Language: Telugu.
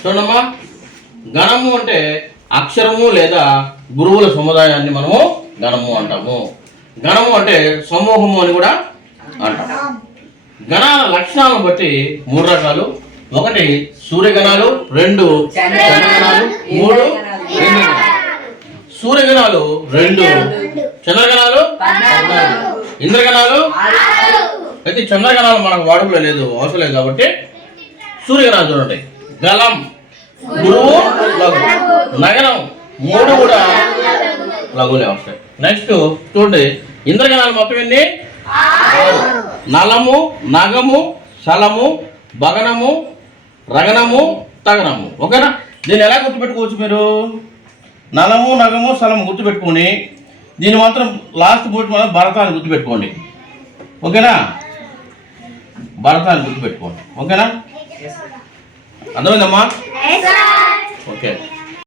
చూడమ్మా గణము అంటే అక్షరము లేదా గురువుల సముదాయాన్ని మనము గణము అంటాము. గణము అంటే సమూహము అని కూడా అంటాం. గణాల లక్షణాలను బట్టి మూడు రకాలు. ఒకటి సూర్యగణాలు రెండు చంద్రగణాలు మూడు సూర్యగణాలు రెండు చంద్రగణాలు ఇంద్రగణాలు. అయితే చంద్రగణాలు మనకు వాడుకలో లేదు అవసరం లేదు కాబట్టి సూర్యగణాలు చూడండి. గలం గురువు లఘు. నగరం మూడు కూడా లఘులే వస్తాయి నెక్స్ట్ చూడండి. ఇంద్రగణాలు మొత్తం ఎన్ని? నలము నగము శలము భగనము రగనము తగనము. ఓకేనా? దీన్ని ఎలా గుర్తుపెట్టుకోవచ్చు మీరు? నలము నగము స్థలము గుర్తుపెట్టుకోండి. దీన్ని మాత్రం లాస్ట్ బోట్ మాత్రం భరతాన్ని గుర్తుపెట్టుకోండి. ఓకేనా? భరతాన్ని గుర్తుపెట్టుకోండి. ఓకేనా? అర్థమైందమ్మా? ఓకే